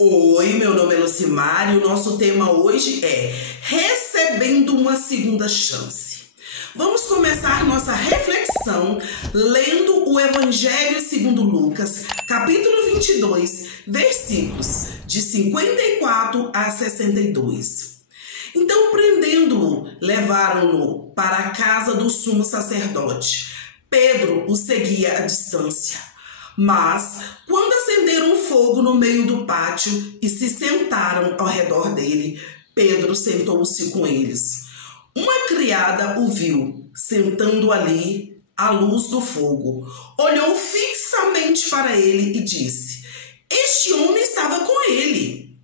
Oi, meu nome é Lucimar e o nosso tema hoje é Recebendo uma Segunda Chance. Vamos começar nossa reflexão lendo o Evangelho segundo Lucas, capítulo 22, versículos de 54 a 62. Então, prendendo-o, levaram-no para a casa do sumo sacerdote. Pedro o seguia à distância. Mas, quando acenderam um fogo no meio do pátio e se sentaram ao redor dele, Pedro sentou-se com eles. Uma criada o viu, sentando ali à luz do fogo. Olhou fixamente para ele e disse: "Este homem estava com ele."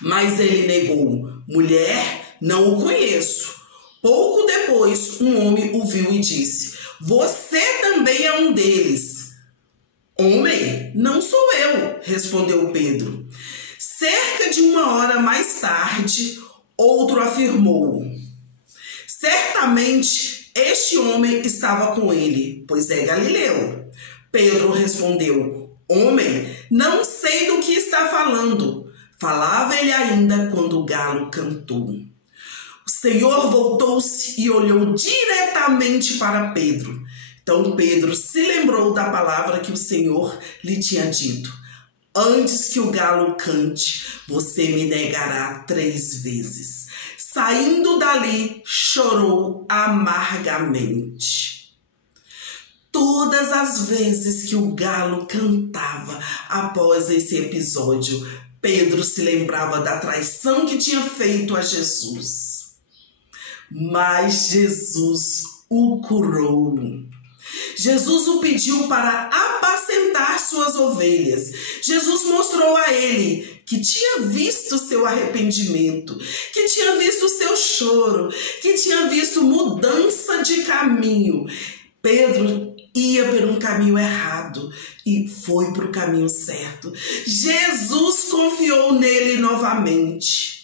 Mas ele negou: "Mulher, não o conheço." Pouco depois, um homem o viu e disse: "Você também é um deles." "Homem, não sou eu," respondeu Pedro. Cerca de 1 hora mais tarde, outro afirmou: "Certamente este homem estava com ele, pois é galileu." Pedro respondeu: "Homem, não sei do que está falando." Falava ele ainda quando o galo cantou. O Senhor voltou-se e olhou diretamente para Pedro. Então Pedro se lembrou da palavra que o Senhor lhe tinha dito: "Antes que o galo cante, você me negará 3 vezes." Saindo dali, chorou amargamente. Todas as vezes que o galo cantava após esse episódio, Pedro se lembrava da traição que tinha feito a Jesus. Mas Jesus o curou. Jesus o pediu para apacentar suas ovelhas. Jesus mostrou a ele que tinha visto seu arrependimento, que tinha visto seu choro, que tinha visto mudança de caminho. Pedro ia por um caminho errado e foi para o caminho certo. Jesus confiou nele novamente.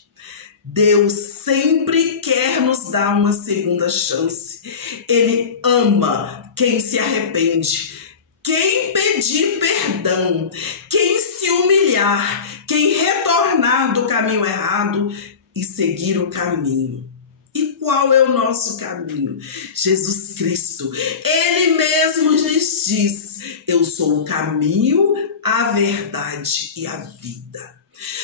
Deus sempre quer nos dar uma segunda chance. Ele ama quem se arrepende, quem pedir perdão, quem se humilhar, quem retornar do caminho errado e seguir o caminho. E qual é o nosso caminho? Jesus Cristo. Ele mesmo nos diz: "Eu sou o caminho, a verdade e a vida."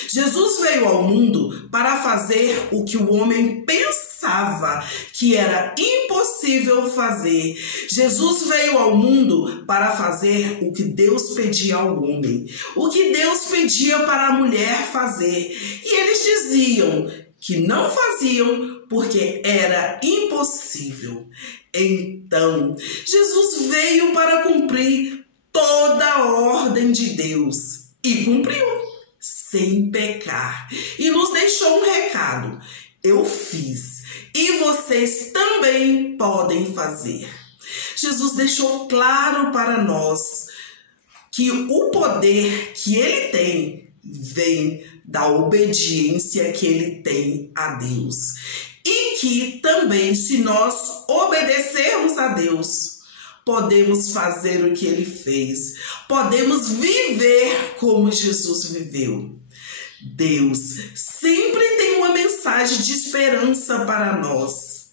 Jesus veio ao mundo para fazer o que o homem pensava que era impossível fazer. Jesus veio ao mundo para fazer o que Deus pedia ao homem, o que Deus pedia para a mulher fazer. E eles diziam que não faziam porque era impossível. Então, Jesus veio para cumprir toda a ordem de Deus e cumpriu sem pecar. E nos deixou um recado: eu fiz e vocês também podem fazer. Jesus deixou claro para nós que o poder que ele tem vem da obediência que ele tem a Deus. E que também, se nós obedecermos a Deus, podemos fazer o que ele fez. Podemos viver como Jesus viveu. Deus sempre tem uma mensagem de esperança para nós.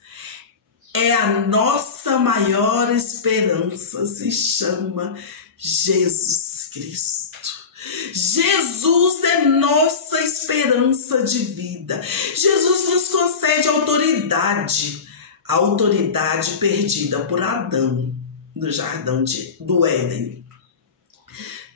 É a nossa maior esperança, se chama Jesus Cristo. Jesus é nossa esperança de vida. Jesus nos concede autoridade, a autoridade perdida por Adão no jardim do Éden.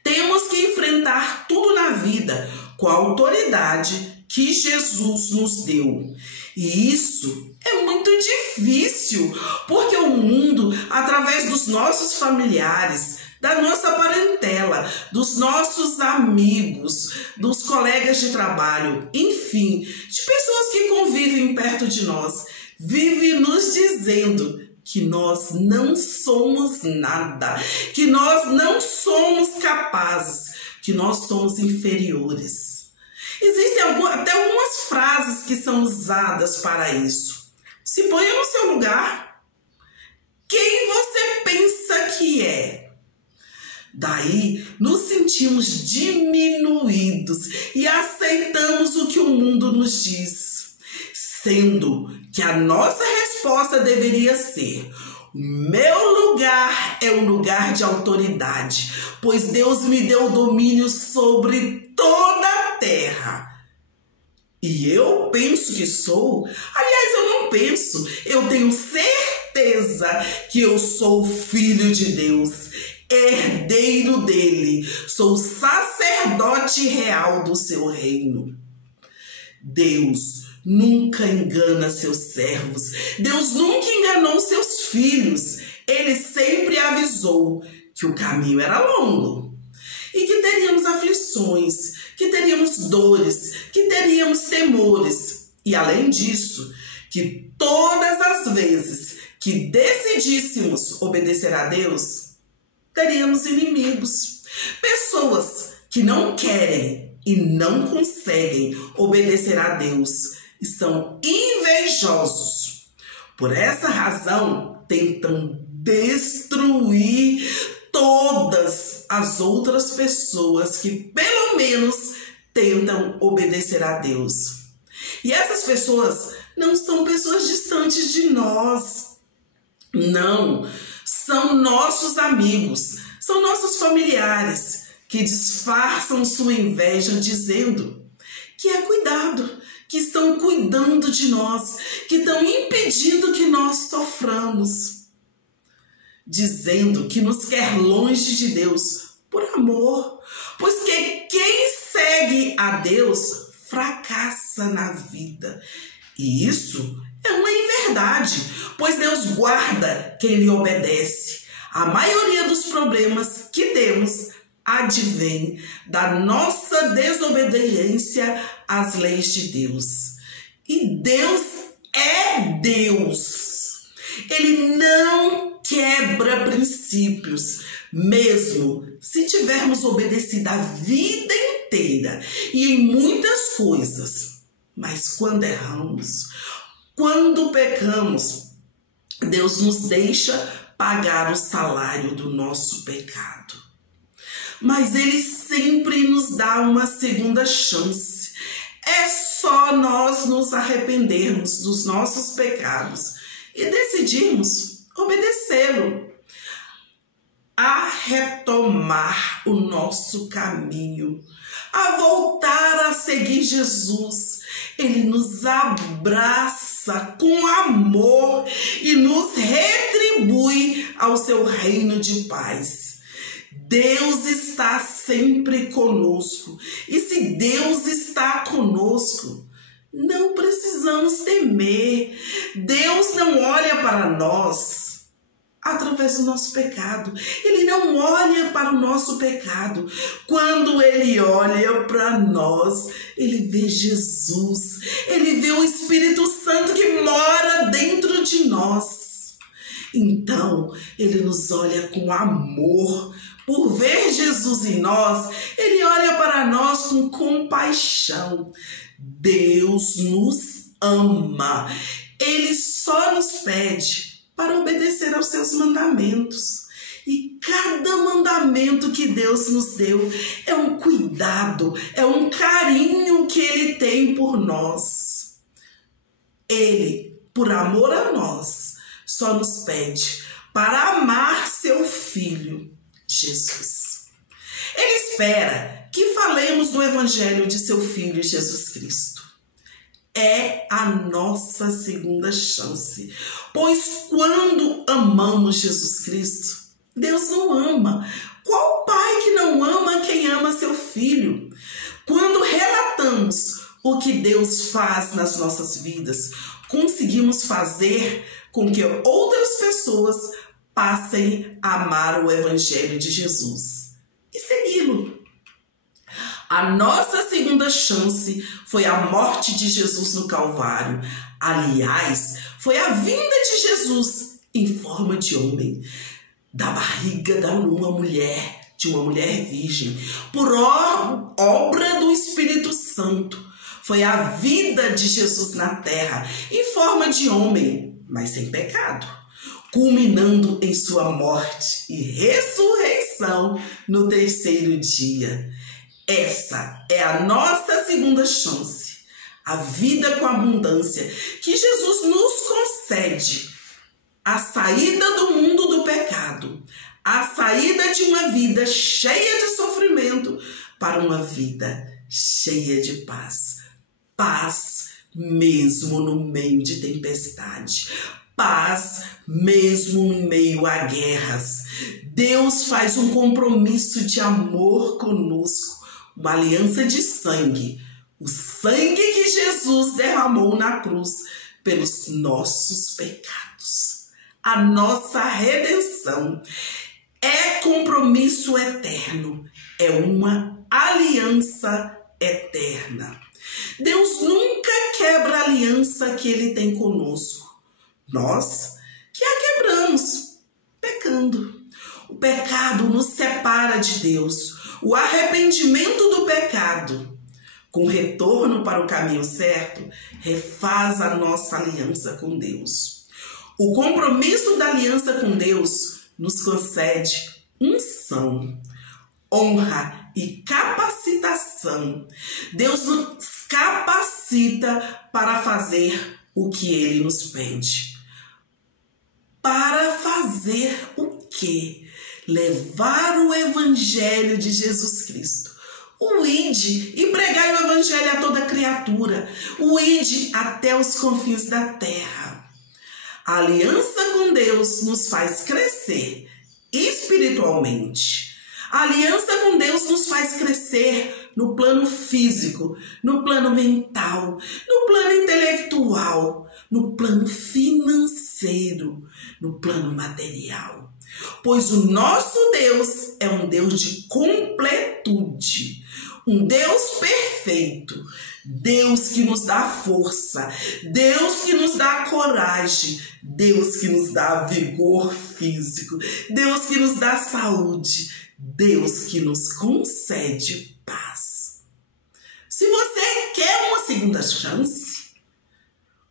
Temos que enfrentar tudo na vida com a autoridade que Jesus nos deu. E isso é muito difícil, porque o mundo, através dos nossos familiares, da nossa parentela, dos nossos amigos, dos colegas de trabalho, enfim, de pessoas que convivem perto de nós, vive nos dizendo que nós não somos nada, que nós não somos capazes, que nós somos inferiores. Existem até algumas frases que são usadas para isso. Se ponha no seu lugar. Quem você pensa que é? Daí nos sentimos diminuídos e aceitamos o que o mundo nos diz, sendo que a nossa resposta deveria ser: o meu lugar é um lugar de autoridade, pois Deus me deu domínio sobre toda a terra. E eu penso que sou, aliás, eu não penso, eu tenho certeza que eu sou filho de Deus, herdeiro dele, sou sacerdote real do seu reino. Deus nunca engana seus servos, Deus nunca enganou seus filhos, ele sempre avisou que o caminho era longo e que teríamos aflições, que teríamos dores, que teríamos temores. E além disso, que todas as vezes que decidíssemos obedecer a Deus, teríamos inimigos. Pessoas que não querem e não conseguem obedecer a Deus e são invejosos. Por essa razão, tentam destruir todas as outras pessoas que pelo menos tentam obedecer a Deus. E essas pessoas não são pessoas distantes de nós. Não, são nossos amigos, são nossos familiares que disfarçam sua inveja dizendo que é cuidado, que estão cuidando de nós, que estão impedindo que nós soframos, dizendo que nos quer longe de Deus por amor, pois que quem segue a Deus fracassa na vida. E isso é uma inverdade, pois Deus guarda quem lhe obedece. A maioria dos problemas que temos advém da nossa desobediência às leis de Deus. E Deus é Deus. Ele não quebra princípios, mesmo se tivermos obedecido a vida inteira e em muitas coisas. Mas quando erramos, quando pecamos, Deus nos deixa pagar o salário do nosso pecado. Mas Ele sempre nos dá uma segunda chance. É só nós nos arrependermos dos nossos pecados e decidirmos obedecê-lo, a retomar o nosso caminho, a voltar a seguir Jesus. Ele nos abraça com amor e nos retribui ao seu reino de paz. Deus está sempre conosco. E se Deus está conosco, não precisamos temer. Deus não olha para nós através do nosso pecado. Ele não olha para o nosso pecado. Quando Ele olha para nós, Ele vê Jesus. Ele vê o Espírito Santo que mora dentro de nós. Então, Ele nos olha com amor. Por ver Jesus em nós, Ele olha para nós com compaixão. Deus nos ama. Ele só nos pede para obedecer aos seus mandamentos. E cada mandamento que Deus nos deu é um cuidado, é um carinho que Ele tem por nós. Ele, por amor a nós, só nos pede para amar seu Filho, Jesus. Ele espera que falemos do Evangelho de seu Filho, Jesus Cristo. É a nossa segunda chance, pois quando amamos Jesus Cristo, Deus não ama. Qual pai que não ama quem ama seu filho? Quando relatamos o que Deus faz nas nossas vidas, conseguimos fazer com que outras pessoas passem a amar o Evangelho de Jesus e segui-lo. A nossa segunda chance foi a morte de Jesus no Calvário. Aliás, foi a vinda de Jesus em forma de homem, da barriga de uma mulher virgem, por obra do Espírito Santo. Foi a vida de Jesus na terra, em forma de homem, mas sem pecado. culminando em sua morte e ressurreição no terceiro dia. Essa é a nossa segunda chance, a vida com abundância que Jesus nos concede, a saída do mundo do pecado, a saída de uma vida cheia de sofrimento para uma vida cheia de paz. Paz mesmo no meio de tempestade. Paz mesmo no meio a guerras. Deus faz um compromisso de amor conosco, uma aliança de sangue. O sangue que Jesus derramou na cruz pelos nossos pecados. A nossa redenção é compromisso eterno, é uma aliança eterna. Deus nunca quebra a aliança que Ele tem conosco. Nós que a quebramos, pecando. O pecado nos separa de Deus. O arrependimento do pecado, com retorno para o caminho certo, refaz a nossa aliança com Deus. O compromisso da aliança com Deus nos concede unção, honra e capacitação. Deus nos capacita para fazer o que Ele nos pede. Para fazer o quê? Levar o Evangelho de Jesus Cristo. O ide e pregai o Evangelho a toda criatura. O ide até os confins da terra. A aliança com Deus nos faz crescer espiritualmente. A aliança com Deus nos faz crescer no plano físico, no plano mental, no plano intelectual, no plano financeiro, no plano material. Pois o nosso Deus é um Deus de completude, um Deus perfeito, Deus que nos dá força, Deus que nos dá coragem, Deus que nos dá vigor físico, Deus que nos dá saúde, Deus que nos concede paz. Se você quer uma segunda chance,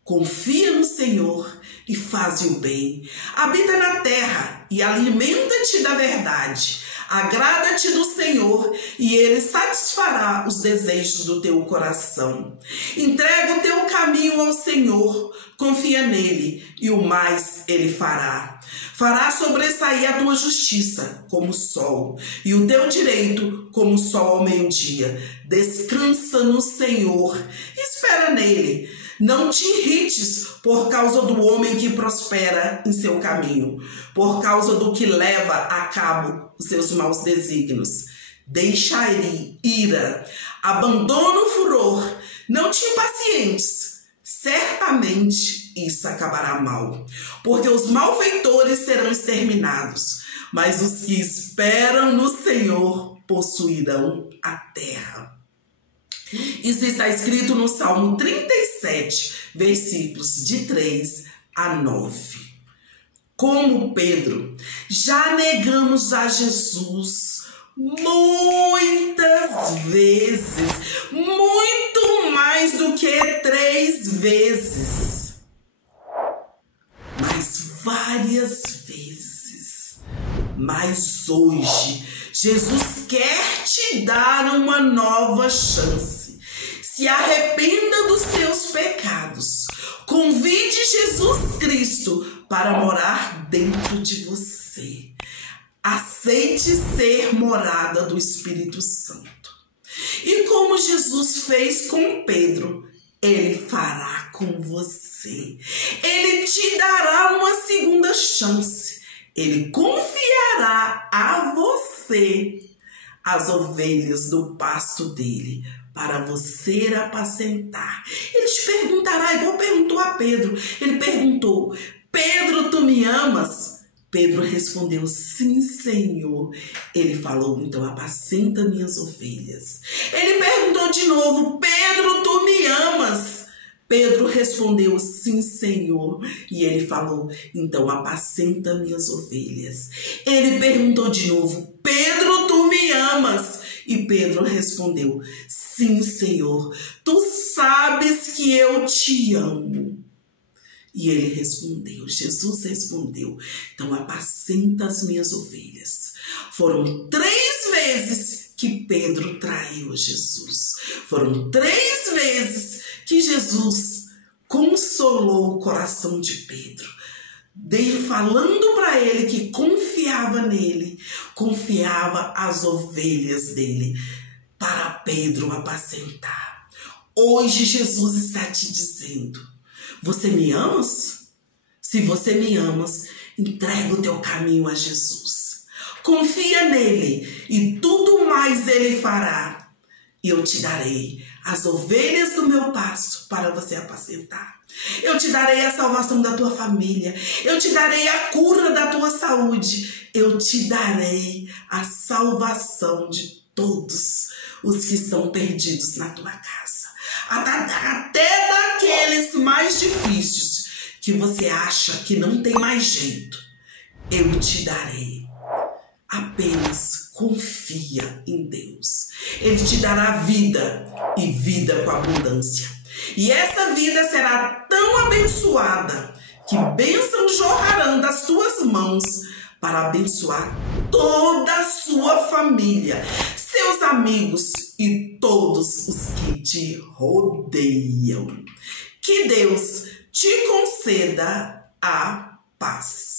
confia no Senhor e faze o bem. Habita na terra e alimenta-te da verdade. Agrada-te do Senhor e Ele satisfará os desejos do teu coração. Entrega o teu caminho ao Senhor, confia nele e o mais Ele fará. Fará sobressair a tua justiça como o sol e o teu direito como o sol ao meio-dia. Descansa no Senhor, espera nele. Não te irrites por causa do homem que prospera em seu caminho, por causa do que leva a cabo os seus maus desígnios. Deixa ir ira, abandona o furor, não te impacientes. Certamente isso acabará mal, porque os malfeitores serão exterminados, mas os que esperam no Senhor possuirão a terra. Isso está escrito no Salmo 37, versículos de 3 a 9. Como Pedro, já negamos a Jesus muitas vezes, muito mais do que 3 vezes, mas várias vezes. Mas hoje, Jesus quer te dar uma nova chance. Se arrependa dos seus pecados. Convide Jesus Cristo para morar dentro de você. Aceite ser morada do Espírito Santo. E como Jesus fez com Pedro, Ele fará com você. Ele te dará uma segunda chance. Ele confiará a você as ovelhas do pasto dele, para você apacentar. Ele te perguntará, igual perguntou a Pedro. Ele perguntou: Pedro, tu me amas? Pedro respondeu: sim, Senhor. Ele falou: então apacenta minhas ovelhas. Ele perguntou de novo: Pedro, tu me amas? Pedro respondeu: sim, Senhor. E ele falou: então apacenta minhas ovelhas. Ele perguntou de novo: Pedro, tu me amas? E Pedro respondeu: sim, Senhor. Tu sabes que eu te amo. E ele respondeu, Jesus respondeu, então apacenta as minhas ovelhas. Foram 3 vezes que Pedro traiu Jesus. Foram 3 vezes que Jesus consolou o coração de Pedro, falando para ele que confiava nele, confiava as ovelhas dele para Pedro apacentar. Hoje Jesus está te dizendo: você me amas? Se você me amas, entrega o teu caminho a Jesus. Confia nele e tudo mais ele fará. E eu te darei as ovelhas do meu pasto para você apacentar. Eu te darei a salvação da tua família. Eu te darei a cura da tua saúde. Eu te darei a salvação de todos os que estão perdidos na tua casa. Até daqueles mais difíceis que você acha que não tem mais jeito. Eu te darei. Apenas confia em Deus. Ele te dará vida e vida com abundância. E essa vida será tão abençoada que bênçãos jorrarão das suas mãos para abençoar toda a sua família, seus amigos e todos os que te rodeiam. Que Deus te conceda a paz.